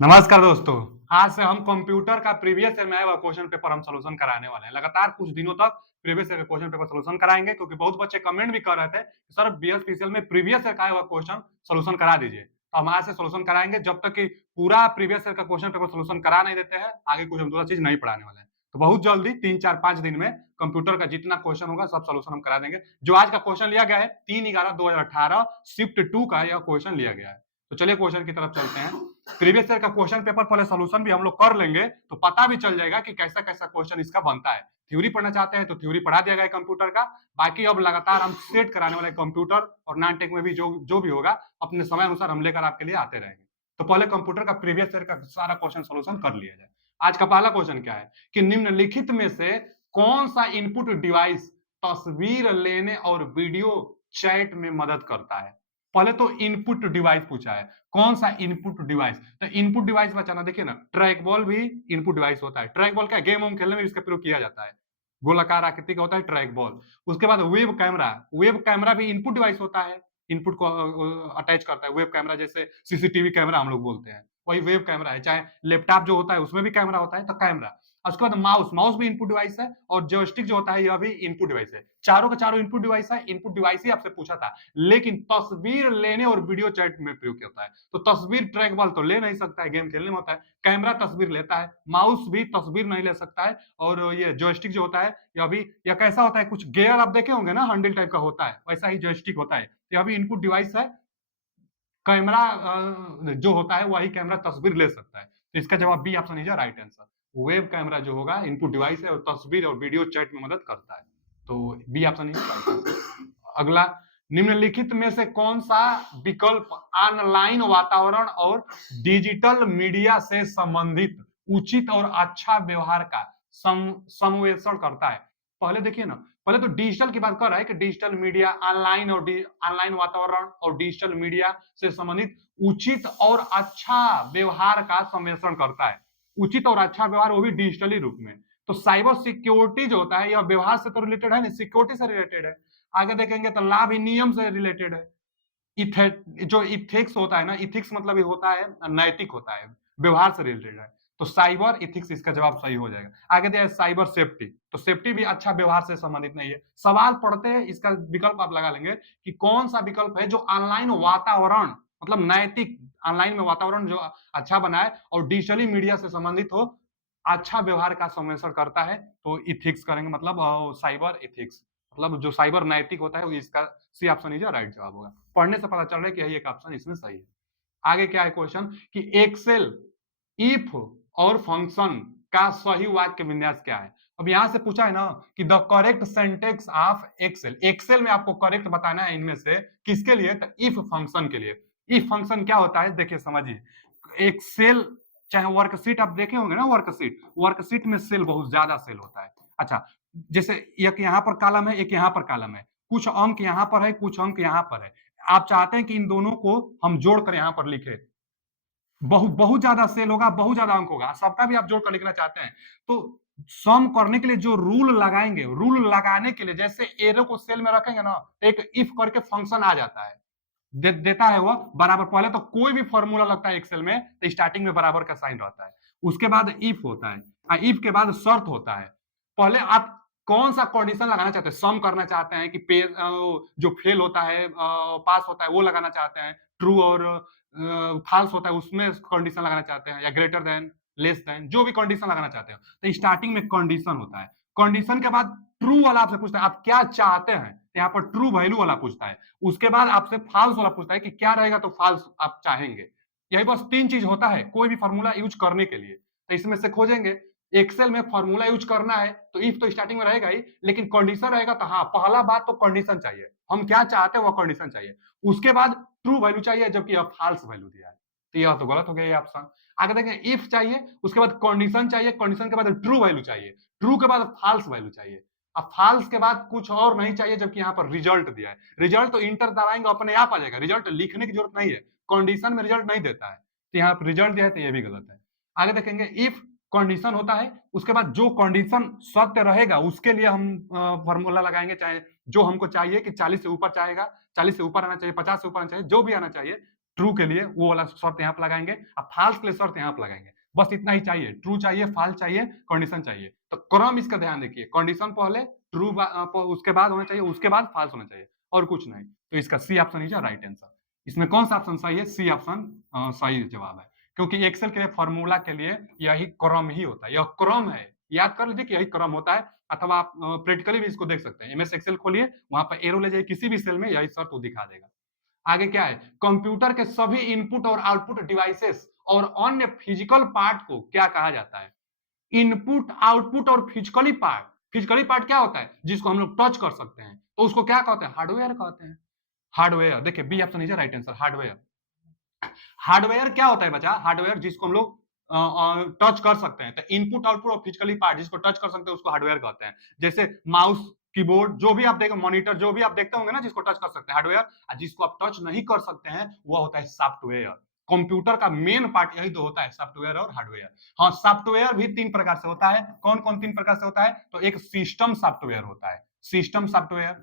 नमस्कार दोस्तों। आज से हम कंप्यूटर का प्रीवियस ईयर में आया हुआ क्वेश्चन पेपर हम सोल्यूशन कराने वाले हैं। लगातार कुछ दिनों तक प्रीवियस ईयर का क्वेश्चन पेपर सोल्यूशन कराएंगे, क्योंकि बहुत बच्चे कमेंट भी कर रहे थे कि सर बीएसपीसीएल में प्रीवियस ईयर का आया हुआ क्वेश्चन सोल्यूशन करा दीजिए। तो हम आज से सोल्यूशन कराएंगे, जब तक कि पूरा प्रीवियस ईयर का क्वेश्चन पेपर सोल्यूशन करा नहीं देते हैं आगे कुछ हम दूसरा चीज नहीं पढ़ाने वाले हैं। तो बहुत जल्दी 3 4 5 दिन में कंप्यूटर का जितना क्वेश्चन होगा सब सोल्यूशन हम करा देंगे। जो आज का क्वेश्चन लिया गया है 3/11/2018 शिफ्ट 2 का यह क्वेश्चन लिया गया है। तो चलिए क्वेश्चन की तरफ चलते हैं। प्रीवियस ईयर का क्वेश्चन पेपर पहले सॉल्यूशन भी हम लोग कर लेंगे, तो पता भी चल जाएगा कि कैसा कैसा क्वेश्चन इसका बनता है। थ्योरी पढ़ना चाहते हैं तो थ्योरी पढ़ा दिया गया कंप्यूटर का। बाकी अब लगातार हम सेट कराने वाले कंप्यूटर और नॉन टेक में भी जो जो भी होगा अपने समय अनुसार हम लेकर आपके लिए आते रहेंगे। तो पहले कंप्यूटर का प्रीवियस ईयर का सारा क्वेश्चन सोल्यूशन कर लिया जाए। आज का पहला क्वेश्चन क्या है कि निम्नलिखित में से कौन सा इनपुट डिवाइस तस्वीर लेने और वीडियो चैट में मदद करता है। पहले तो इनपुट डिवाइस पूछा है, कौन सा इनपुट डिवाइस। तो इनपुट डिवाइस बचाना, देखिए ना, ट्रैक बॉल भी इनपुट डिवाइस होता है। ट्रैक बॉल क्या गेम वोम खेलने में इसका प्रयोग किया जाता है, गोलाकार आकृति का होता है ट्रैक बॉल। उसके बाद वेब कैमरा भी इनपुट डिवाइस होता है, इनपुट को अटैच करता है। वेब कैमरा जैसे सीसीटीवी कैमरा हम लोग बोलते हैं, वही वेब कैमरा है। चाहे लैपटॉप जो होता है उसमें भी कैमरा होता है, तो कैमरा। उसके बाद माउस भी इनपुट डिवाइस है, और जॉयस्टिक जो होता है यह भी इनपुट डिवाइस है। चारों के चारों इनपुट डिवाइस है। इनपुट डिवाइस ही आपसे पूछा था, लेकिन तस्वीर लेने और वीडियो चैट में प्रयोग होता है। तो तस्वीर ट्रैक बॉल तो ले नहीं सकता है, गेम खेलने में होता है। कैमरा तस्वीर लेता है, माउस भी तस्वीर नहीं ले सकता है। और ये जॉयस्टिक जो होता है यह कैसा होता है, कुछ गियर आप देखे होंगे ना, हैंडल टाइप का होता है, वैसा ही जॉयस्टिक होता है। यह भी इनपुट डिवाइस है। कैमरा जो होता है वही कैमरा तस्वीर ले सकता है। तो इसका जवाब B option is right answer. Web camera जो होगा इनपुट डिवाइस है और तस्वीर और वीडियो चैट में मदद करता है। तो B option is right answer. अगला, निम्नलिखित में से कौन सा विकल्प ऑनलाइन वातावरण और डिजिटल मीडिया से संबंधित उचित और अच्छा व्यवहार का संवेषण करता है। पहले देखिए ना, पहले तो डिजिटल की बात कर रहा है कि डिजिटल मीडिया ऑनलाइन वातावरण और डिजिटल मीडिया से संबंधित उचित और अच्छा व्यवहार का संवेषण करता है। उचित और अच्छा व्यवहार, वो भी डिजिटली रूप में। तो साइबर सिक्योरिटी जो होता है यह व्यवहार से तो रिलेटेड है, नहीं सिक्योरिटी से रिलेटेड है। आगे देखेंगे तो लाभ ही नियम से रिलेटेड है। जो इथिक्स होता है ना, इथिक्स मतलब ये होता है नैतिक होता है, व्यवहार से रिलेटेड है। तो साइबर इथिक्स इसका जवाब सही हो जाएगा। आगे दिया है साइबर सेफ्टी, तो सेफ्टी भी अच्छा व्यवहार से संबंधित नहीं है। सवाल पढ़ते हैं इसका विकल्प आप लगा लेंगे कि कौन सा विकल्प है जो ऑनलाइन वातावरण मतलब नैतिक, ऑनलाइन में वातावरण जो अच्छा बनाए और डिजिटली मीडिया से संबंधित हो, अच्छा व्यवहार का संवेषण करता है। तो इथिक्स करेंगे, मतलब साइबर इथिक्स, मतलब जो साइबर नैतिक होता है, इसका सी ऑप्शन इज राइट जवाब होगा। पढ़ने से पता चल रहा है कि यही एक ऑप्शन इसमें सही है। आगे क्या है क्वेश्चन कि एक्सेल इफ और फंक्शन का सही वाक्य विन्यास क्या है। अब यहां से पूछा है ना कि the correct syntax of Excel, Excel में आपको करेक्ट बताना है इनमें से किसके लिए, तो इफ फंक्शन के लिए। इफ फंक्शन क्या होता है, देखिए समझिए। एक्सेल चाहे वर्कशीट आप देखे होंगे ना, वर्कशीट में सेल बहुत ज्यादा सेल होता है। अच्छा, जैसे एक यहाँ पर कॉलम है, एक यहाँ पर कॉलम है, कुछ अंक यहाँ पर है, कुछ अंक यहाँ पर है। आप चाहते हैं कि इन दोनों को हम जोड़कर यहाँ पर लिखे, बहुत बहुत ज्यादा सेल होगा, बहुत ज्यादा अंक होगा, सबका भी आप जोड़कर लिखना चाहते हैं। तो सम करने के लिए जो रूल लगाएंगे, रूल लगाने के लिए जैसे एरो को सेल में रखेंगे ना, एक इफ करके फंक्शन आ जाता है, देता है वो बराबर। पहले तो कोई भी फॉर्मूला लगता है एक्सेल में तो स्टार्टिंग में बराबर का साइन रहता है, उसके बाद इफ होता है, इफ के बाद शर्त होता है। पहले आप कौन सा कंडीशन लगाना चाहते हैं, सम करना चाहते हैं कि पेज जो फेल होता है पास होता है वो लगाना चाहते हैं, ट्रू और फॉल्स होता है उसमें कंडीशन लगाना चाहते हैं, या ग्रेटर देन लेस देन, जो भी कंडीशन लगाना चाहते हैं। तो स्टार्टिंग में कंडीशन होता है, कंडीशन के बाद ट्रू वाला आपसे पूछता है आप क्या चाहते हैं, यहाँ पर ट्रू वैल्यू वाला पूछता है। उसके बाद आपसे फॉल्स वाला पूछता है कि क्या रहेगा, तो फॉल्स आप चाहेंगे। यही बस 3 चीज होता है कोई भी फॉर्मूला यूज करने के लिए। तो इसमें से खोजेंगे, एक्सेल में फॉर्मूला यूज करना है तो इफ तो स्टार्टिंग में रहेगा ही, लेकिन कंडीशन रहेगा। तो हाँ, पहला बात तो कंडीशन चाहिए, हम क्या चाहते हैं वो कंडीशन चाहिए। उसके बाद ट्रू वैल्यू चाहिए, जबकि यह फॉल्स वैल्यू दिया है, तो यह तो गलत हो गया ये ऑप्शन। आगे देखें, इफ चाहिए, उसके बाद कंडीशन चाहिए, कंडीशन के बाद ट्रू वैल्यू चाहिए, ट्रू के बाद फॉल्स वैल्यू चाहिए। अब फॉल्स के बाद कुछ और नहीं चाहिए, जबकि यहाँ पर रिजल्ट दिया है। रिजल्ट तो इंटर दबाएंगे अपने आप आ जाएगा, रिजल्ट लिखने की जरूरत नहीं है, कंडीशन में रिजल्ट नहीं देता है। तो यहाँ पर रिजल्ट दिया है तो ये भी गलत है। आगे देखेंगे, इफ कंडीशन होता है, उसके बाद जो कंडीशन सत्य रहेगा उसके लिए हम फॉर्मूला लगाएंगे, चाहे जो हमको चाहिए कि 40 से ऊपर चाहेगा, 40 से ऊपर आना चाहिए, 50 से ऊपर आना चाहिए, जो भी आना चाहिए, ट्रू के लिए वो वाला शर्त यहाँ पे लगाएंगे और फाल्स के लिए शर्त यहाँ पे लगाएंगे। बस इतना ही चाहिए, ट्रू चाहिए, फाल्स चाहिए, कंडीशन चाहिए। तो क्रम इसका ध्यान देखिए, कंडीशन पहले, ट्रू उसके बाद होना चाहिए, उसके बाद फाल्स होना चाहिए, और कुछ नहीं। तो इसका C option is right answer. इसमें कौन सा ऑप्शन सही है? सी ऑप्शन सही जवाब है, क्योंकि एक्सेल के फॉर्मूला के लिए यही क्रम ही होता है, यह क्रम है, याद कर लीजिए कि यही क्रम होता है। अथवा आप प्रैक्टिकली भी इसको देख सकते हैं, एमएस एक्सेल खोलिए, वहां पर एरो ले जाइए किसी भी सेल में, यही शर्त वो दिखा देगा। आगे क्या है? कंप्यूटर के सभी इनपुट और आउटपुट डिवाइसेस और अन्य फिजिकल पार्ट को क्या कहा जाता है? इनपुट, आउटपुट और फिजिकली पार्ट। फिजिकली पार्ट क्या होता है? जिसको हम लोग टच कर सकते हैं, तो उसको क्या कहते हैं? हार्डवेयर कहते हैं। हार्डवेयर, देखिए B option is right answer, hardware. Hardware क्या होता है बच्चा? हार्डवेयर जिसको हम लोग टच कर सकते हैं। तो इनपुट, आउटपुट और फिजिकली पार्ट जिसको टच कर सकते हैं उसको हार्डवेयर कहते हैं। जैसे माउस, कीबोर्ड, जो भी आप देखो, मॉनिटर, जो भी आप देखते होंगे ना जिसको टच कर सकते हैं, हार्डवेयर। और जिसको आप टच नहीं कर सकते हैं वो होता है सॉफ्टवेयर। कंप्यूटर का मेन पार्ट यही तो होता है, सॉफ्टवेयर और हार्डवेयर। हाँ, सॉफ्टवेयर भी तीन प्रकार से होता है। कौन कौन तीन प्रकार से होता है? तो एक सिस्टम सॉफ्टवेयर होता है, सिस्टम सॉफ्टवेयर,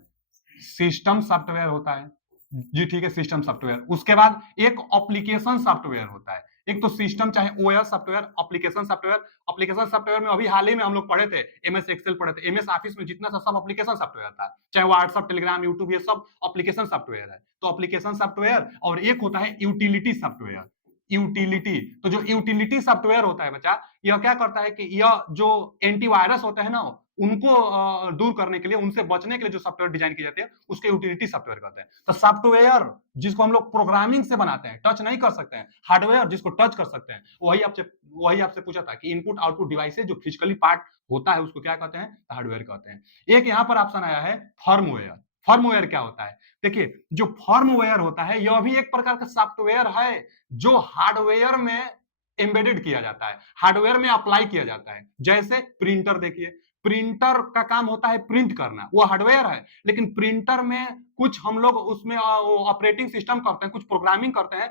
सिस्टम सॉफ्टवेयर होता है जी, ठीक है, सिस्टम सॉफ्टवेयर। उसके बाद एक एप्लीकेशन सॉफ्टवेयर होता है। एक तो सिस्टम चाहे OS software, application software. Application software में अभी हाल ही में हम लोग पढ़े थे, एमएस एक्सेल पढ़े थे, एमएस ऑफिस में जितना सा सब एप्लीकेशन सॉफ्टवेयर था, चाहे व्हाट्सएप, टेलीग्राम, यूट्यूब, ये सब एप्लीकेशन सॉफ्टवेयर है। तो एप्लीकेशन सॉफ्टवेयर, और एक होता है यूटिलिटी सॉफ्टवेयर। यूटिलिटी, तो जो यूटिलिटी सॉफ्टवेयर होता है बच्चा, यह क्या करता है कि यह जो एंटीवायरस होते हैं ना, उनको दूर करने के लिए, उनसे बचने के लिए जो सॉफ्टवेयर डिजाइन की जाती है उसके यूटिलिटी सॉफ्टवेयर कहते हैं। तो सॉफ्टवेयर जिसको हम लोग प्रोग्रामिंग से बनाते हैं, टच नहीं कर सकते हैं, हार्डवेयर जिसको टच कर सकते हैं। वही आपसे पूछा था कि इनपुट आउटपुट डिवाइसेस जो फिजिकली पार्ट होता है उसको क्या कहते हैं? हार्डवेयर कहते हैं। एक यहाँ पर ऑप्शन आया है फर्मवेयर। फर्मवेयर क्या होता है? देखिए, जो फर्मवेयर होता है यह भी एक प्रकार का सॉफ्टवेयर है जो हार्डवेयर में एम्बेडेड किया जाता है, हार्डवेयर में अप्लाई किया जाता है। जैसे प्रिंटर, देखिए प्रिंटर का काम होता है प्रिंट करना, वो हार्डवेयर है। लेकिन प्रिंटर में कुछ हम लोग उसमें ऑपरेटिंग सिस्टम करते हैं, कुछ प्रोग्रामिंग करते हैं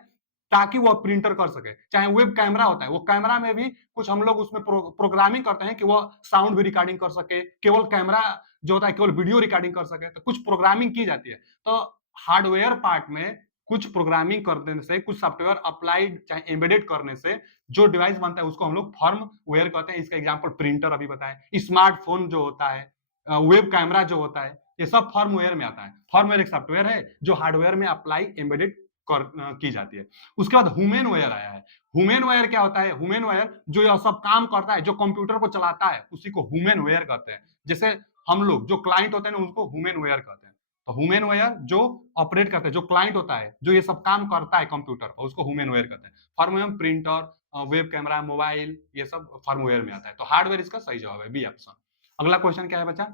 ताकि वो प्रिंटर कर सके। चाहे वेब कैमरा होता है, वो कैमरा में भी कुछ हम लोग उसमें प्रोग्रामिंग करते हैं कि वो साउंड भी रिकॉर्डिंग कर सके, केवल कैमरा जो होता है केवल वीडियो रिकॉर्डिंग कर सके, तो कुछ प्रोग्रामिंग की जाती है। तो हार्डवेयर पार्ट में कुछ प्रोग्रामिंग करने से, कुछ सॉफ्टवेयर अप्लाइड चाहे एम्बेडेड करने से जो डिवाइस बनता है उसको हम लोग फर्मवेयर कहते हैं। इसका एग्जांपल प्रिंटर अभी बताएं, स्मार्टफोन जो होता है, वेब कैमरा जो होता है, ये सब फर्मवेयर में आता है। फर्मवेयर एक सॉफ्टवेयर है जो हार्डवेयर में अप्लाई एम्बेडेड की जाती है। उसके बाद ह्यूमनवेयर आया है। ह्यूमनवेयर क्या होता है? ह्यूमनवेयर जो यह सब काम करता है, जो कंप्यूटर को चलाता है, उसी को ह्यूमनवेयर कहते हैं। जैसे हम लोग जो क्लाइंट होते हैं ना उसको ह्यूमनवेयर कहते हैं। तो ह्यूमनवेयर जो ऑपरेट करता है, जो क्लाइंट होता है, जो ये सब काम करता है कंप्यूटर पर, उसको ह्यूमनवेयर कहते हैं। Firmware printer, web camera, mobile, ये सब फर्मवेयर में आता है। तो हार्डवेयर इसका सही जवाब है, बी ऑप्शन। अगला क्वेश्चन क्या है बच्चा?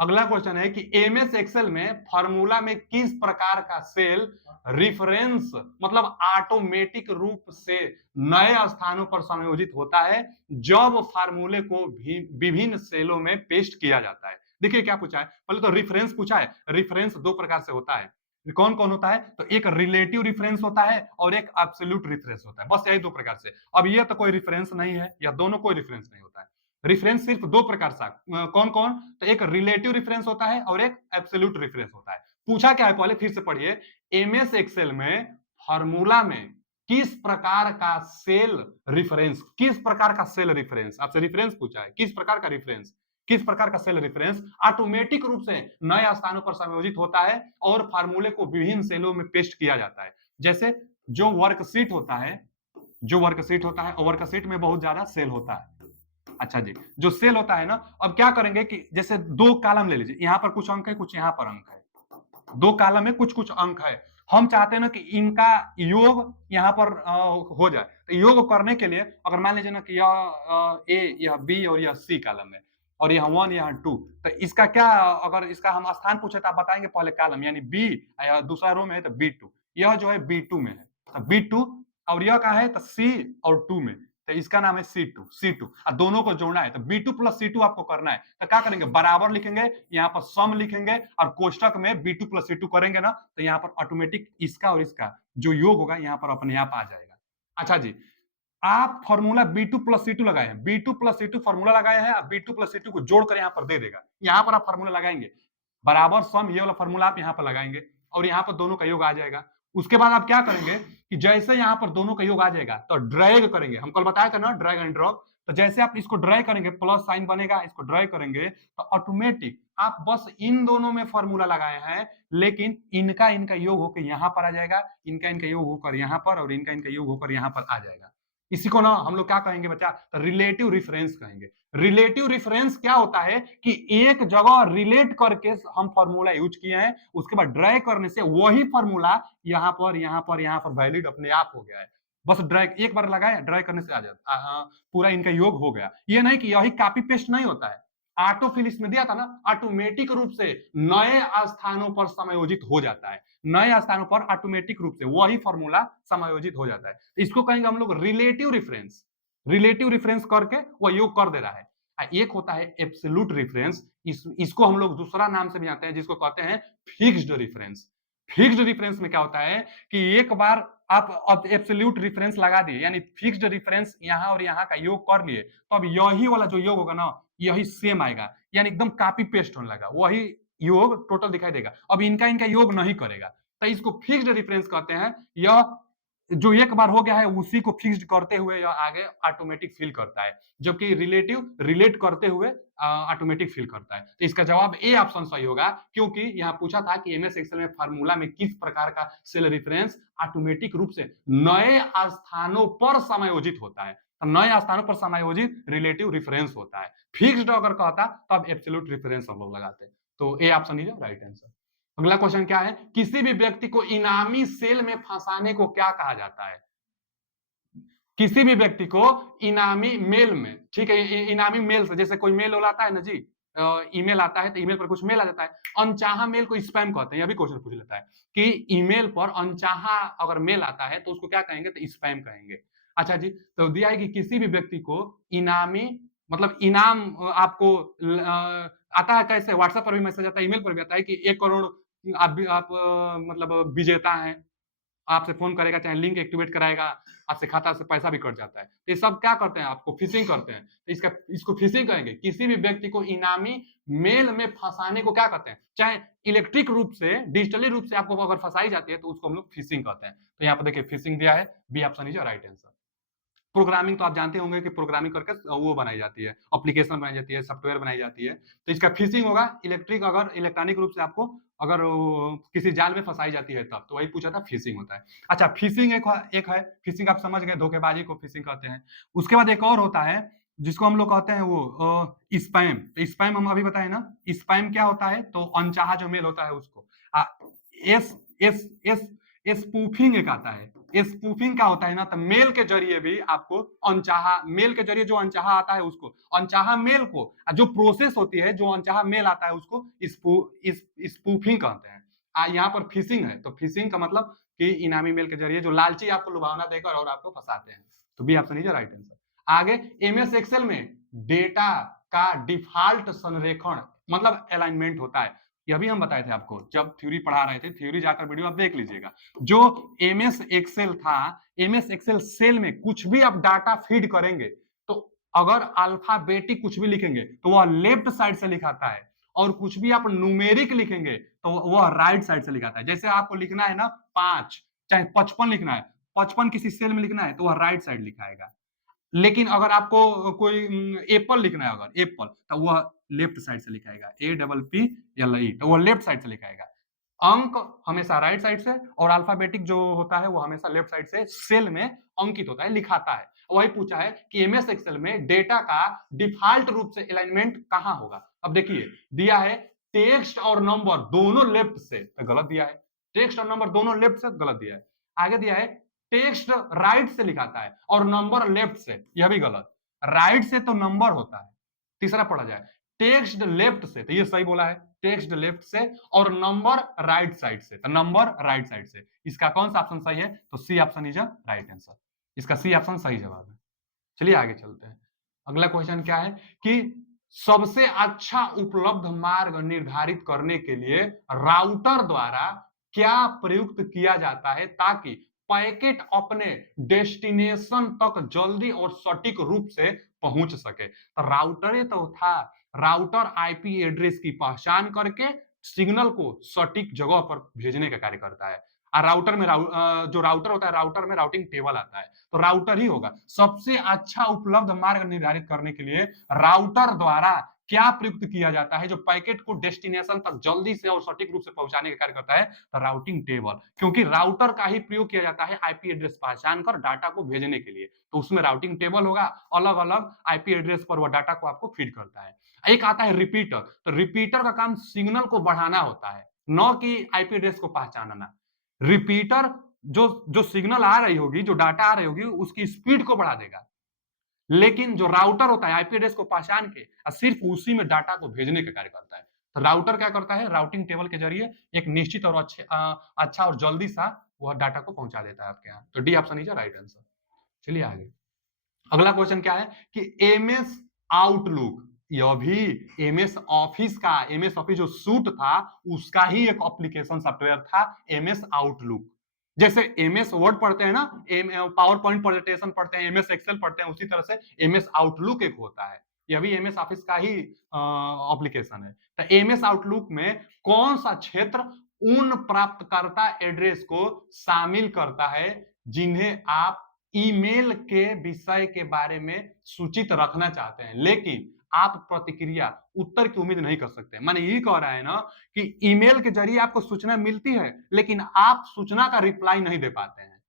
अगला क्वेश्चन है कि एमएस एक्सेल में फार्मूला में किस प्रकार का सेल रिफरेंस, मतलब ऑटोमेटिक रूप से नए स्थानों पर समायोजित होता है जब फार्मूले को भी विभिन्न सेलों में पेस्ट किया जाता है। देखिए क्या पूछा है, पहले तो रिफरेंस पूछा है। रिफरेंस दो प्रकार से होता है। कौन कौन होता है? तो एक रिलेटिव रेफरेंस होता है और एक एब्सोल्यूट रेफरेंस होता है, बस यही दो प्रकार से। अब ये तो कोई रेफरेंस नहीं है, या दोनों कोई रेफरेंस नहीं होता है। रेफरेंस सिर्फ दो प्रकार से, कौन कौन? तो एक रिलेटिव रेफरेंस होता है और एक एब्सोल्यूट रेफरेंस होता है। पूछा क्या है, पहले फिर से पढ़िए। एमएस एक्सेल में फार्मूला में किस प्रकार का सेल रेफरेंस, किस प्रकार का सेल रेफरेंस, आपसे रेफरेंस पूछा है, किस प्रकार का रेफरेंस, किस प्रकार का सेल रेफरेंस ऑटोमेटिक रूप से नए स्थानों पर समायोजित होता है और फार्मूले को विभिन्न सेलों में पेस्ट किया जाता है। जैसे जो वर्कशीट होता है, जो वर्कशीट होता है, और वर्कशीट में बहुत ज्यादा सेल होता है। अच्छा जी, जो सेल होता है ना, अब क्या करेंगे कि जैसे दो कॉलम ले लीजिए, यहाँ पर कुछ अंक है, कुछ यहाँ पर अंक है, दो कॉलम में कुछ कुछ अंक है। हम चाहते हैं ना कि इनका योग यहाँ पर हो जाए। तो योग करने के लिए अगर मान लीजिए ना कि यह ए, यह बी और यह सी कॉलम है, और यहाँ 1 यहाँ 2, तो इसका क्या, अगर इसका हम स्थान पूछे तो आप बताएंगे पहले कॉलम यानी बी, या दूसरा रो में है तो B2, यह जो है B2 में है, तो B2, और यह का है तो C और 2 में, तो इसका नाम है C2 और दोनों को जोड़ना है। तो B2 प्लस C2 आपको करना है, तो क्या करेंगे, बराबर लिखेंगे, यहाँ पर सम लिखेंगे और कोष्टक में B2 प्लस C2 करेंगे ना, तो यहाँ पर ऑटोमेटिक इसका और इसका जो योग होगा यहाँ पर अपने आप आ जाएगा। अच्छा जी, आप फॉर्मूला B2 प्लस C2 लगाए हैं, B2 प्लस C2 फॉर्मूला लगाए हैं, आप B2 प्लस C2 को जोड़कर यहाँ पर दे देगा। यहाँ पर आप फॉर्मूला लगाएंगे, बराबर सम, ये वाला फॉर्मूला आप यहाँ पर लगाएंगे और यहाँ पर दोनों का योग आ जाएगा। उसके बाद आप क्या करेंगे कि जैसे यहाँ पर दोनों का योग आ जाएगा तो ड्रैग करेंगे, हम कल बताया था ना ड्रैग एंड ड्रॉप, तो जैसे आप इसको ड्रैग करेंगे प्लस साइन बनेगा, इसको ड्रैग करेंगे तो ऑटोमेटिक आप बस इन दोनों में फॉर्मूला लगाए हैं, लेकिन इनका इनका योग होकर यहां पर आ जाएगा, इनका इनका योग होकर यहां पर, और इनका इनका योग होकर यहां पर आ जाएगा। इसी को ना हम लोग क्या कहेंगे बच्चा, तो रिलेटिव रेफरेंस कहेंगे। रिलेटिव रेफरेंस क्या होता है कि एक जगह रिलेट करके हम फॉर्मूला यूज किए हैं, उसके बाद ड्रैग करने से वही फॉर्मूला यहां पर यहां पर यहां पर वैलिड अपने आप हो गया है। बस ड्रैग एक बार लगाया, ड्रैग करने से आ जाता, पूरा इनका योग हो गया। ये नहीं कि यही कॉपी पेस्ट नहीं होता है, ऑटोफिल इसमें दिया था ना, ऑटोमेटिक रूप से नए स्थानों पर समायोजित हो जाता है, नए स्थानों पर ऑटोमेटिक रूप से वही फॉर्मूला समायोजित हो जाता है। इसको कहेंगे हम लोग रिलेटिव रेफरेंस। रिलेटिव रेफरेंस करके वह योग कर दे रहा है। एक होता है एब्सोल्यूट रेफरेंस, इसको हम लोग दूसरा नाम से भी जानते हैं, जिसको कहते हैं फिक्स्ड रेफरेंस। फिक्स्ड रेफरेंस में क्या होता है कि एक बार आप एब्सोल्यूट रेफरेंस लगा दिए, यानी फिक्स्ड रेफरेंस यहां और यहां का योग कर लिए, तो अब यही वाला जो योग होगा ना, यही सेम आएगा, यानी एकदम कॉपी पेस्ट होने लगा, वही योग टोटल दिखाई देगा। अब इनका इनका योग नहीं करेगा, तो इसको फिक्स्ड रेफरेंस कहते हैं। यह जो एक बार हो गया है उसी को फिक्स्ड करते हुए यह आगे ऑटोमेटिक फिल करता है, जबकि रिलेटिव रिलेट करते हुए ऑटोमेटिक फिल करता है। तो इसका जवाब ए ऑप्शन सही होगा, क्योंकि यहां पूछा था कि एमएस एक्सेल में फार्मूला में किस प्रकार का सेल रेफरेंस ऑटोमेटिक रूप से नए स्थानों पर समायोजित होता है। तो नए स्थानों पर समायोजित रिलेटिव रेफरेंस होता है। फिक्स्ड अगर कहता तब एब्सोल्यूट रेफरेंस हम लोग लगाते। तो A option is right answer. अगला क्वेश्चन क्या है, किसी भी व्यक्ति को इनामी सेल में फंसाने को क्या कहा जाता है? किसी भी व्यक्ति को इनामी मेल में, ठीक है, इनामी मेल से, जैसे कोई मेल आता है ना जी, ईमेल आता है तो ईमेल पर कुछ मेल आ जाता है, अनचाहा मेल को स्पैम कहते हैं। यह भी क्वेश्चन पूछ लेता है कि ईमेल पर अनचाहा अगर मेल आता है तो उसको क्या कहेंगे, तो स्पैम कहेंगे। अच्छा जी, तो दिया है कि किसी भी व्यक्ति को इनामी, मतलब इनाम आपको आता है कैसे, व्हाट्सएप पर भी मैसेज आता है, ईमेल पर भी आता है कि 1 करोड़ आप मतलब विजेता हैं, आपसे फोन करेगा, चाहे लिंक एक्टिवेट कराएगा, आपसे खाता से पैसा भी कट जाता है। तो ये सब क्या करते हैं, आपको फिशिंग करते हैं। तो इसको फिशिंग कहेंगे। किसी भी व्यक्ति को इनामी मेल में फंसाने को क्या कहते हैं, चाहे इलेक्ट्रिक रूप से, डिजिटली रूप से आपको अगर फंसाई जाती है तो उसको हम लोग फिशिंग कहते हैं। तो यहाँ पर देखिए फिशिंग दिया है, B option is right answer. Programming तो आप जानते होंगे कि प्रोग्रामिंग करके वो बनाई जाती है, एप्लीकेशन बनाई जाती है, सॉफ्टवेयर बनाई जाती है। तो इसका फिशिंग होगा इलेक्ट्रिक, अगर इलेक्ट्रॉनिक रूप से आपको अगर किसी जाल में फंसाई जाती है तब, तो वही पूछा था, फिशिंग होता है। अच्छा, फिशिंग एक है, फिशिंग आप समझ गए, धोखेबाजी को फिशिंग कहते हैं। उसके बाद एक और होता है जिसको हम लोग कहते हैं वो स्पैम। तो स्पैम हम अभी बताए ना, स्पैम क्या होता है, तो अनचाहा जो मेल होता है उसको एस एस एस स्पूफिंग एक आता है। स्पूफिंग क्या होता है ना, तो मेल के जरिए भी आपको अनचाहा मेल के जरिए जो अनचाहा आता है उसको, अनचाहा मेल को, जो प्रोसेस होती है जो अनचाहा मेल आता है उसको स्पूफिंग कहते हैं। यहाँ पर फिशिंग है, तो फिशिंग का मतलब कि इनामी मेल के जरिए जो लालची आपको लुभावना देकर और आपको फंसाते हैं। तो B option is right answer. आगे एमएस एक्सेल में डेटा का डिफॉल्ट संरेखण मतलब अलाइनमेंट होता है। यह भी हम बताए थे आपको जब थ्योरी पढ़ा रहे थे, थ्योरी जाकर वीडियो आप देख लीजिएगा। जो एमएस एक्सेल था, एमएस एक्सेल सेल में कुछ भी आप डाटा फीड करेंगे तो अगर अल्फाबेटिक कुछ भी लिखेंगे तो वह लेफ्ट साइड से लिखाता है, और कुछ भी आप न्यूमेरिक लिखेंगे तो वह राइट साइड से लिखाता है। जैसे आपको लिखना है ना 5, चाहे 55 लिखना है, 55 किसी सेल में लिखना है तो वह राइट साइड लिखाएगा। लेकिन अगर आपको कोई एप्पल लिखना है, अगर एप्पल, तो वह लेफ्ट साइड से लिखाएगा, APPLE, तो वह लेफ्ट साइड से लिखाएगा। अंक हमेशा राइट साइड से, और अल्फाबेटिक जो होता है वो हमेशा लेफ्ट साइड से सेल में अंकित होता है, लिखाता है। वही पूछा है कि एमएस एक्सेल में डेटा का डिफॉल्ट रूप से अलाइनमेंट कहां होगा। अब देखिए दिया है टेक्स्ट और नंबर दोनों लेफ्ट से, तो गलत दिया है। टेक्स्ट और नंबर दोनों लेफ्ट से, गलत दिया है। आगे दिया है टेक्स्ट राइट से लिखाता है और नंबर लेफ्ट से, यह भी गलत। राइट से तो नंबर होता है। तीसरा पढ़ा जाए टेक्स्ट लेफ्ट से, तो ये सही बोला है, टेक्स्ट लेफ्ट से, और नंबर राइट साइड से, तो नंबर राइट साइड से। इसका कौन सा ऑप्शन सही है, तो C option is right answer. इसका सी ऑप्शन सही जवाब है। चलिए आगे चलते हैं। अगला क्वेश्चन क्या है कि सबसे अच्छा उपलब्ध मार्ग निर्धारित करने के लिए राउटर द्वारा क्या प्रयुक्त किया जाता है ताकि पैकेट अपने डेस्टिनेशन तक जल्दी और सटीक रूप से पहुंच सके। तो राउटर तो था, राउटर आईपी एड्रेस की पहचान करके सिग्नल को सटीक जगह पर भेजने का कार्य करता है। राउटर में जो राउटर होता है, राउटर में राउटिंग टेबल आता है, तो राउटर ही होगा। सबसे अच्छा उपलब्ध मार्ग निर्धारित करने के लिए राउटर द्वारा क्या प्रयुक्त किया जाता है जो पैकेट को डेस्टिनेशन तक जल्दी से और सटीक रूप से पहुंचाने का कार्य करता है? तो राउटिंग टेबल, क्योंकि राउटर का ही प्रयोग किया जाता है आईपी एड्रेस पहचान कर डाटा को भेजने के लिए, तो उसमें राउटिंग टेबल होगा, अलग अलग आईपी एड्रेस पर वह डाटा को आपको फीड करता है। एक आता है रिपीटर, तो रिपीटर का काम सिग्नल को बढ़ाना होता है, न कि आईपी एड्रेस को पहचानना। रिपीटर जो जो सिग्नल आ रही होगी, जो डाटा आ रही होगी, उसकी स्पीड को बढ़ा देगा, लेकिन जो राउटर होता है आईपी एड्रेस को पहचान के सिर्फ उसी में डाटा को भेजने का कार्य करता है। तो राउटर क्या करता है? राउटिंग टेबल के जरिए एक निश्चित और अच्छा और जल्दी सा वह डाटा को पहुंचा देता है आपके यहाँ। तो D option is right answer. चलिए आगे। अगला क्वेश्चन क्या है कि एमएस आउटलुक, यह भी एमएस ऑफिस का, एमएस ऑफिस जो सूट था उसका ही एक एप्लीकेशन सॉफ्टवेयर था एमएस आउटलुक। जैसे एमएस वर्ड पढ़ते हैं ना, पावर पॉइंट प्रेजेंटेशन पढ़ते हैं, एमएस एक्सेल पढ़ते हैं, उसी तरह से एमएस आउटलुक एक होता है, यह भी एमएस ऑफिस का ही एप्लीकेशन है। तो एमएस आउटलुक में कौन सा क्षेत्र उन प्राप्तकर्ता एड्रेस को शामिल करता है जिन्हें आप ईमेल के विषय के बारे में सूचित रखना चाहते हैं, लेकिन आप प्रतिक्रिया उत्तर की उम्मीद नहीं कर सकते? माने ये कह रहा है ना कि ईमेल के जरिए आपको सूचना मिलती है, लेकिन आप सूचना का रिप्लाई नहीं दे पाते हैं।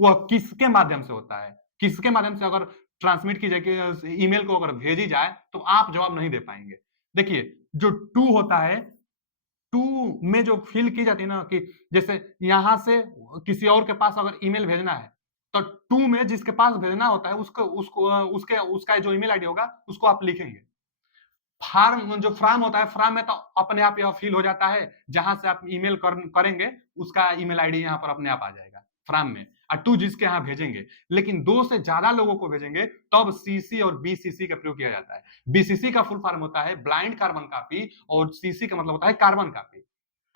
वह किसके माध्यम से होता है? किसके माध्यम से अगर ट्रांसमिट की जाए, ईमेल को अगर भेजी जाए तो आप जवाब नहीं दे पाएंगे। देखिए, जो टू होता है, टू में जो फिल की जाती है ना, कि जैसे यहां से किसी और के पास अगर ईमेल भेजना है, तो टू में जिसके पास भेजना होता है उसको उसको उसके उसका जो ईमेल आईडी होगा उसको आप लिखेंगे। फार्म जो फ्रॉम होता है, फ्रॉम में तो अपने आप यह फिल हो जाता है, जहां से आप ईमेल करेंगे उसका ईमेल आईडी यहां पर अपने आप आ जाएगा फ्रॉम में, और टू जिसके यहां भेजेंगे। लेकिन दो से ज्यादा लोगों को भेजेंगे तब सीसी और बीसीसी का प्रयोग किया जाता है। बीसीसी का फुल फॉर्म होता है ब्लाइंड कार्बन कॉपी, और सीसी का मतलब होता है कार्बन कॉपी।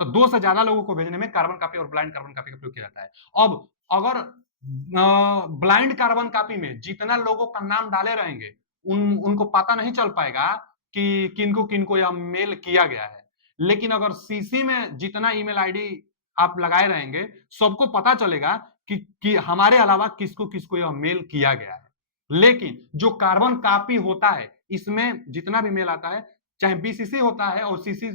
तो दो से ज्यादा लोगों को भेजने में कार्बन कॉपी और ब्लाइंड कार्बन कॉपी का प्रयोग किया जाता है। अब अगर ब्लाइंड कार्बन कॉपी में जितना लोगों का नाम डाले रहेंगे, उनको पता नहीं चल पाएगा कि किनको किनको यह मेल किया गया है। लेकिन अगर सीसी में जितना ईमेल आईडी आप लगाए रहेंगे, सबको पता चलेगा कि हमारे अलावा किसको किसको यह मेल किया गया है। लेकिन जो कार्बन कॉपी होता है, इसमें जितना भी मेल आता है, चाहे बीसीसी होता है और सीसी,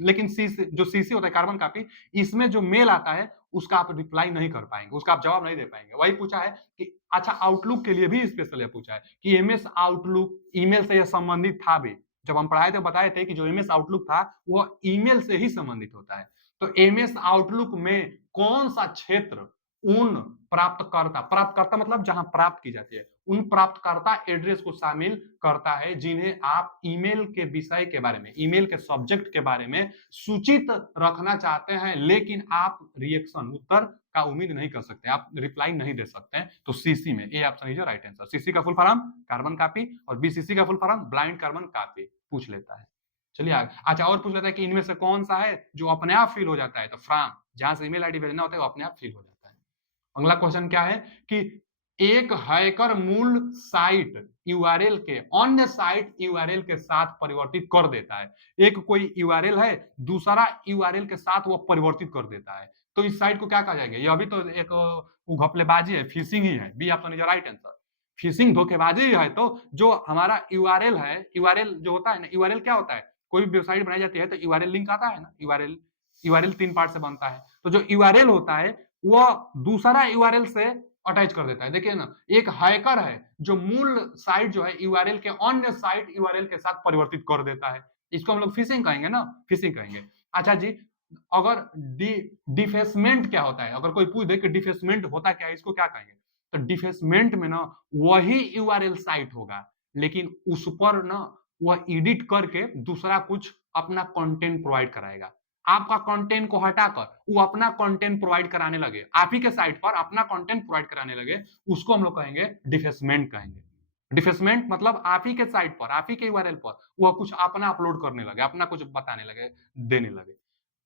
लेकिन जो सीसी होता है कार्बन कॉपी, इसमें जो मेल आता है उसका आप रिप्लाई नहीं कर पाएंगे, उसका आप जवाब नहीं दे पाएंगे। वही पूछा है कि अच्छा, आउटलुक के लिए भी स्पेशल पूछा है कि एमएस आउटलुक ईमेल से यह संबंधित था भी। जब हम पढ़ाए थे बताए थे कि जो एमएस आउटलुक था वह ईमेल से ही संबंधित होता है। तो एमएस आउटलुक में कौन सा क्षेत्र उन प्राप्तकर्ता मतलब जहां प्राप्त की जाती है, उन प्राप्तकर्ता एड्रेस को शामिल करता है जिन्हें आप ईमेल के विषय के बारे में, ईमेल के सब्जेक्ट के बारे में सूचित रखना चाहते हैं, लेकिन आप रिएक्शन उत्तर का उम्मीद नहीं कर सकते, आप रिप्लाई नहीं दे सकते हैं। तो सीसी में A option is right answer. CC का फुल फॉर्म कार्बन कॉपी, और बीसीसी का full form blind carbon copy पूछ लेता है। चलिए आगे। अच्छा, और पूछ लेता है कि इनमें से कौन सा है जो अपने आप फिल हो जाता है? तो फ्रॉम, जहां से ईमेल आईडी भेजना होता है वो अपने आप फिल हो जाता है। अगला क्वेश्चन क्या है कि एक हैकर मूल साइट यूआरएल के अन्य साइट यूआरएल के साथ परिवर्तित कर देता है। एक कोई यूआरएल है, दूसरा यूआरएल के साथ वो परिवर्तित कर देता है, तो इस साइट को क्या कहा जाएगा? यह भी तो एक घपलेबाजी है, फिशिंग ही है। B option is right answer. Phishing धोखेबाजी ही है। तो जो हमारा यूआरएल है, यूआरएल जो होता है ना, यूआरएल क्या होता है? कोई भी वेबसाइट बनाई जाती है तो यूआरएल लिंक आता है ना, यूआरएल, यूआरएल 3 पार्ट से बनता है। तो जो यूआरएल होता है वो दूसरा यूआरएल से अटैच कर देता है। देखिए ना, एक हैकर है जो मूल साइट जो है यूआरएल के अन्य साइट यूआरएल के साथ परिवर्तित कर देता है। इसको हम लोग फिशिंग कहेंगे ना, फिशिंग कहेंगे। अच्छा जी, अगर डिफेसमेंट क्या होता है? अगर कोई पूछ दे कि डिफेसमेंट होता क्या है, इसको क्या कहेंगे? तो डिफेसमेंट में ना वही यूआरएल साइट होगा, लेकिन उस पर ना वह एडिट करके दूसरा कुछ अपना कंटेंट प्रोवाइड कराएगा। आपका कंटेंट को हटाकर वो अपना कंटेंट प्रोवाइड कराने लगे, आप ही के साइट पर अपना कंटेंट प्रोवाइड कराने लगे, उसको हम लोग कहेंगे डिफेसमेंट कहेंगे। डिफेसमेंट मतलब आप ही के साइट पर, आप ही के यूआरएल पर वह कुछ अपना अपलोड करने लगे, अपना कुछ बताने लगे, देने लगे,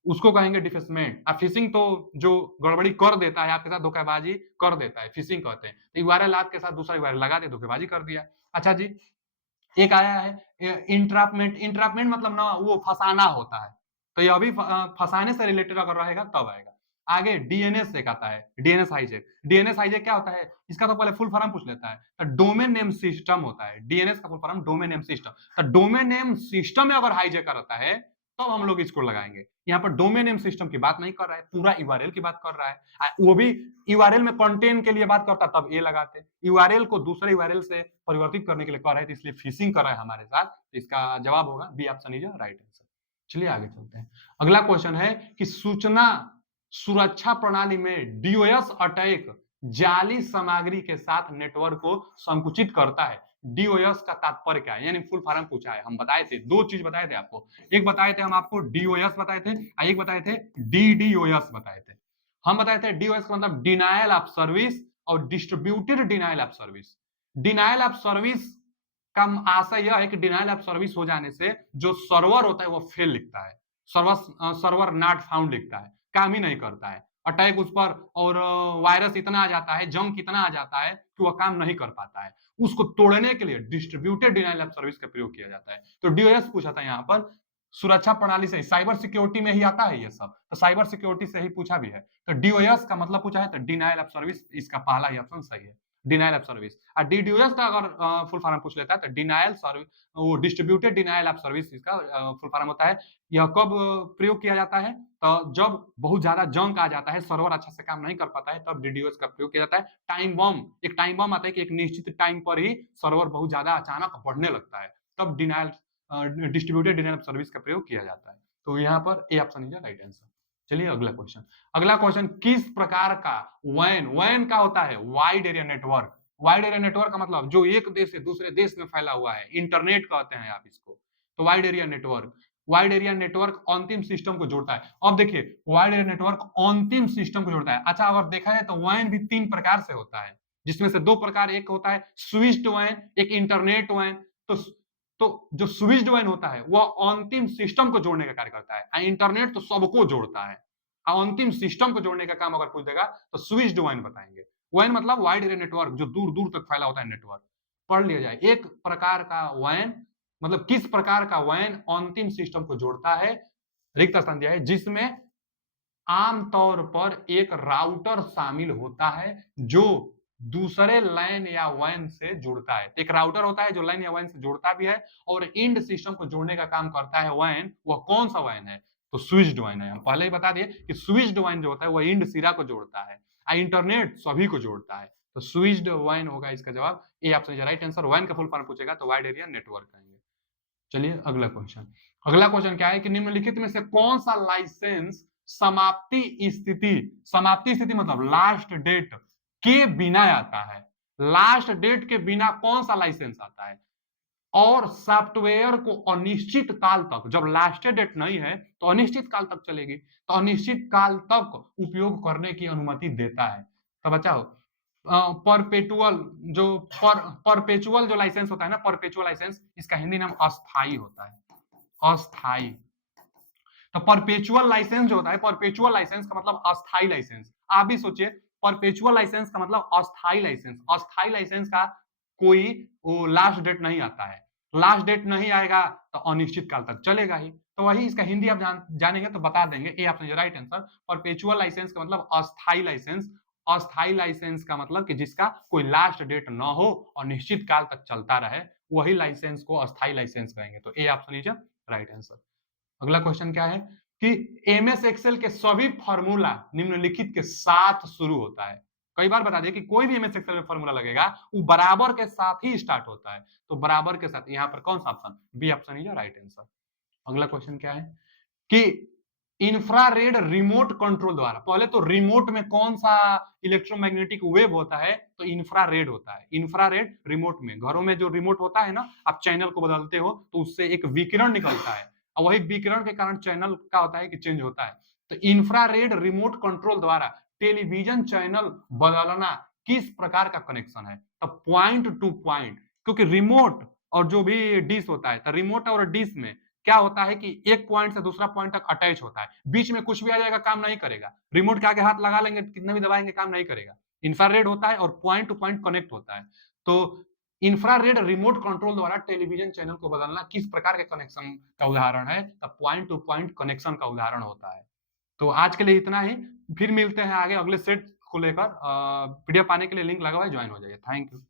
उसको कहेंगे डिफेसमेंट। अब फिशिंग तो जो गड़बड़ी कर देता है, आपके साथ धोखेबाजी कर देता है, फिशिंग कहते हैं। तो यूआरएल आपके साथ दूसरा यूआरएल लगा दे, धोखेबाजी कर दिया। अच्छा जी, एक आया है इंट्रैपमेंट। इंट्रैपमेंट मतलब ना वो फंसाना होता है, तो यह भी फंसाने से रिलेटेड अगर रहेगा तब आएगा। आगे डीएनएस एक आता है, डीएनएस हाईजैक। डीएनएस हाईजैक क्या होता है, इसका तो पहले फुल फॉर्म पूछ लेता है। तो डोमेन नेम सिस्टम होता है, डीएनएस का full form domain name system. तो डोमेन नेम सिस्टम में अगर हाईजैक रहता है तब हम लोग इसको लगाएंगे। यहाँ पर डोमेन नेम सिस्टम की बात नहीं कर रहा है, पूरा यूआरएल की बात कर रहा है, वो भी यूआरएल में कंटेंट के लिए बात करता तब ये लगाते। यूआरएल को दूसरे यूआरएल से परिवर्तित करने के लिए कर रहा है, तो इसलिए फिशिंग कर रहा है हमारे साथ। तो इसका जवाब होगा B option is right answer. चलिए आगे चलते हैं। अगला क्वेश्चन है कि सूचना सुरक्षा प्रणाली में डीओएस अटैक जाली सामग्री के साथ नेटवर्क को संकुचित करता है। डीओएस का तात्पर्य क्या है, यानी फुल फॉर्म पूछा है। हम बताए थे, दो चीज बताए थे आपको, एक बताए थे हम आपको डीओएस बताए थे, एक बताए थे डीडीओएस बताए थे। हम बताए थे डीओएस का मतलब डिनायल ऑफ सर्विस और distributed denial of service. Denial of service का आशय यह है कि डिनायल ऑफ सर्विस हो जाने से जो सर्वर होता है वो फेल लिखता है, सर्वर नॉट फाउंड लिखता है, काम ही नहीं करता है, अटैक उस पर और वायरस इतना आ जाता है, जंक इतना आ जाता है कि वह काम नहीं कर पाता है। उसको तोड़ने के लिए डिस्ट्रीब्यूटेड डिनायल ऑफ सर्विस का प्रयोग किया जाता है। तो डीओएस पूछा था यहाँ पर, सुरक्षा प्रणाली से, साइबर सिक्योरिटी में ही आता है ये सब, तो साइबर सिक्योरिटी से ही पूछा भी है। तो डीओएस का मतलब पूछा है तो डिनायल ऑफ सर्विस, इसका पहला ही ऑप्शन सही है, डिनायल ऑफ सर्विस। और डीडीओएस का अगर फुल फॉर्म पूछ लेता है तो डिनायल सर्विस, वो डिस्ट्रीब्यूटेड डिनायल ऑफ सर्विस इसका फुल फॉर्म होता है। यह कब प्रयोग किया जाता है, तो जब बहुत ज्यादा जंक आ जाता है, सर्वर अच्छा से काम नहीं कर पाता है, तब डीडीओएस का प्रयोग किया जाता है। टाइम बम, एक टाइम बम आता है कि एक निश्चित टाइम पर ही सर्वर बहुत ज्यादा अचानक बढ़ने लगता है, तब denial distributed denial of service का प्रयोग किया जाता है। तो यहाँ पर A option is right answer. चलिए अगला क्वेश्चन। अगला क्वेश्चन, किस प्रकार का वैन, वैन का होता है wide area network. Wide area network का मतलब जो एक देश से दूसरे देश में फैला हुआ है, इंटरनेट कहते हैं आप इसको। तो wide area network, wide area network अंतिम सिस्टम को जोड़ता है। अब देखिए वाइड एरिया नेटवर्क अंतिम सिस्टम को जोड़ता है। अच्छा अगर देखा जाए तो वैन भी तीन प्रकार से होता है, जिसमें से दो प्रकार, एक होता है स्विच्ड वैन, एक इंटरनेट वैन। तो जो स्विच्ड वैन होता है वह अंतिम सिस्टम को जोड़ने का कार्य करता है, इंटरनेट तो सबको जोड़ता है, अंतिम सिस्टम को जोड़ने का काम अगर पूछ देगा तो स्विच्ड वैन बताएंगे। वैन मतलब वाइड एरिया नेटवर्क, जो दूर दूर तक फैला होता है नेटवर्क। पढ़ लिया जाए, एक प्रकार का वैन मतलब किस प्रकार का वैन अंतिम सिस्टम को जोड़ता है, रिक्त स्थान दिया है, जिसमें आमतौर पर एक राउटर शामिल होता है जो दूसरे लैन या वैन से जुड़ता है। एक राउटर होता है जो लैन या वैन से जुड़ता भी है और इंड सिस्टम को जोड़ने का काम करता है वैन। वह कौन सा वैन है, तो स्विच्ड वैन है। हम पहले ही बता दिए कि स्विच्ड वैन जो होता है वह इंड सिरा को जोड़ता है, इंटरनेट सभी को जोड़ता है। तो स्विच्ड वैन होगा इसका जवाब, ए ऑप्शन राइट आंसर। वैन का फुल फॉर्म पूछेगा तो वाइड एरिया नेटवर्क कहेंगे। चलिए अगला क्वेश्चन। अगला क्वेश्चन क्या है कि निम्नलिखित में से कौन सा लाइसेंस समाप्ति स्थिति, समाप्ति स्थिति मतलब लास्ट डेट के बिना आता है। लास्ट डेट के बिना कौन सा लाइसेंस आता है, और सॉफ्टवेयर को अनिश्चित काल तक, जब लास्ट डेट नहीं है तो अनिश्चित काल तक चलेगी, तो अनिश्चित काल तक उपयोग करने की अनुमति देता है। तो बचाओ परपेचुअल जो परपेचुअल जो लाइसेंस होता है ना, परपेचुअल लाइसेंस, इसका हिंदी नाम अस्थाई होता है, अस्थाई। तो परपेचुअल लाइसेंस जो होता है, परपेचुअल लाइसेंस का मतलब अस्थाई लाइसेंस। आप भी सोचिए, परपेचुअल लाइसेंस का मतलब अस्थाई लाइसेंस। अस्थाई लाइसेंस का कोई वो लास्ट डेट नहीं आता है, लास्ट डेट नहीं आएगा तो अनिश्चित काल तक चलेगा ही। तो वही इसका हिंदी आप जानेंगे तो बता देंगे, A option right answer. Perpetual licence का मतलब अस्थाई लाइसेंस। अस्थाई लाइसेंस का मतलब कि जिसका कोई लास्ट डेट ना हो और निश्चित काल तक चलता रहे, वही लाइसेंस को अस्थाई लाइसेंस कहेंगे। तो A option is right answer. अगला क्वेश्चन क्या है कि एमएस एक्सेल के सभी फॉर्मूला निम्नलिखित के साथ शुरू होता है। कई बार बता दिए कि कोई भी एमएस एक्सेल में फॉर्मूला लगेगा वो बराबर के साथ ही स्टार्ट होता है। तो बराबर के साथ, यहाँ पर कौन सा option, B option is right answer. अगला क्वेश्चन क्या है कि इंफ्रारेड रिमोट कंट्रोल द्वारा, पहले तो रिमोट में कौन सा इलेक्ट्रोमैग्नेटिक वेव होता है, तो इंफ्रारेड होता है। इंफ्रारेड रिमोट में, घरों में जो रिमोट होता है ना, आप चैनल को बदलते हो तो उससे एक विकिरण निकलता है, और वही विकिरण के कारण चैनल का होता है कि चेंज होता है। तो इंफ्रारेड रिमोट कंट्रोल द्वारा टेलीविजन चैनल बदलना किस प्रकार का कनेक्शन है, तो पॉइंट टू पॉइंट। क्योंकि रिमोट और जो भी डिश होता है, तो रिमोट और डिश में क्या होता है कि एक पॉइंट से दूसरा पॉइंट तक अटैच होता है, बीच में कुछ भी आ जाएगा काम नहीं करेगा, रिमोट के आगे हाथ लगा लेंगे कितना भी दबाएंगे काम नहीं करेगा। इंफ्रारेड होता है और पॉइंट टू पॉइंट कनेक्ट होता है। तो इंफ्रारेड रिमोट कंट्रोल द्वारा टेलीविजन चैनल को बदलना किस प्रकार के कनेक्शन का उदाहरण है, तो पॉइंट टू पॉइंट कनेक्शन का उदाहरण होता है। तो आज के लिए इतना ही। फिर मिलते हैं आगे अगले सेट को लेकर। पीडीएफ पाने के लिए लिंक लगा हुआ है, ज्वाइन हो जाइए। Thank you.